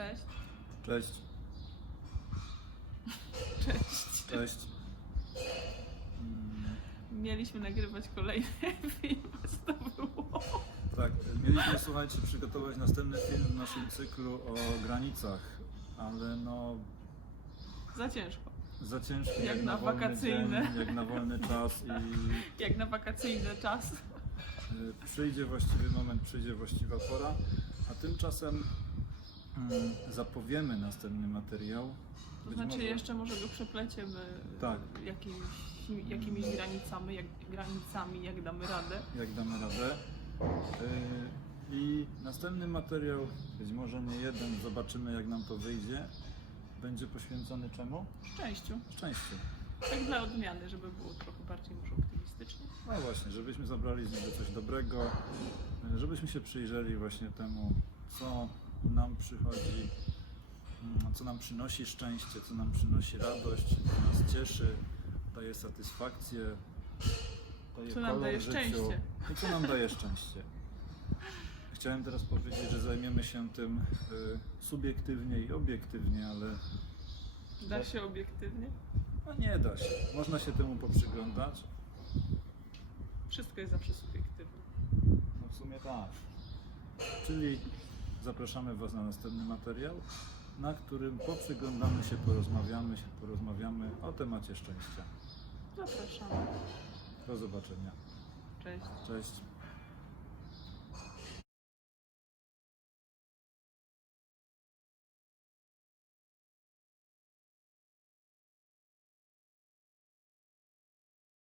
Cześć. Cześć. Cześć. Mm, Mieliśmy nagrywać kolejny film, co to było? Tak, mieliśmy słuchajcie przygotować następny film w naszym cyklu o granicach, ale no Za ciężko. za ciężki Jak jak, na na wakacyjne. dzień, jak na wolny czas i Jak na wakacyjny czas. y, przyjdzie właściwy moment, przyjdzie właściwa pora, a tymczasem zapowiemy następny materiał. To znaczy może- jeszcze może go przepleciemy Tak. jakimiś, jakimiś granicami, jak, granicami, jak damy radę. jak damy radę. Yy, I następny materiał, być może nie jeden, zobaczymy jak nam to wyjdzie, będzie poświęcony czemu? Szczęściu. Szczęściu. Tak dla odmiany, żeby było trochę bardziej może optymistycznie. No właśnie, żebyśmy zabrali z niego coś dobrego, yy, żebyśmy się przyjrzeli właśnie temu, co nam przychodzi, mm, co nam przynosi szczęście, co nam przynosi radość, co nas cieszy, daje satysfakcję, daje Co nam kolor daje życiu szczęście. i co nam daje szczęście. Chciałem teraz powiedzieć, że zajmiemy się tym y, subiektywnie i obiektywnie, ale Da się obiektywnie? no nie da się. Można się temu poprzyglądać. Wszystko jest zawsze subiektywne. No w sumie tak. Czyli zapraszamy Was na następny materiał, na którym poprzyglądamy się, porozmawiamy się, porozmawiamy o temacie szczęścia. Zapraszamy. Do zobaczenia. Cześć. Cześć.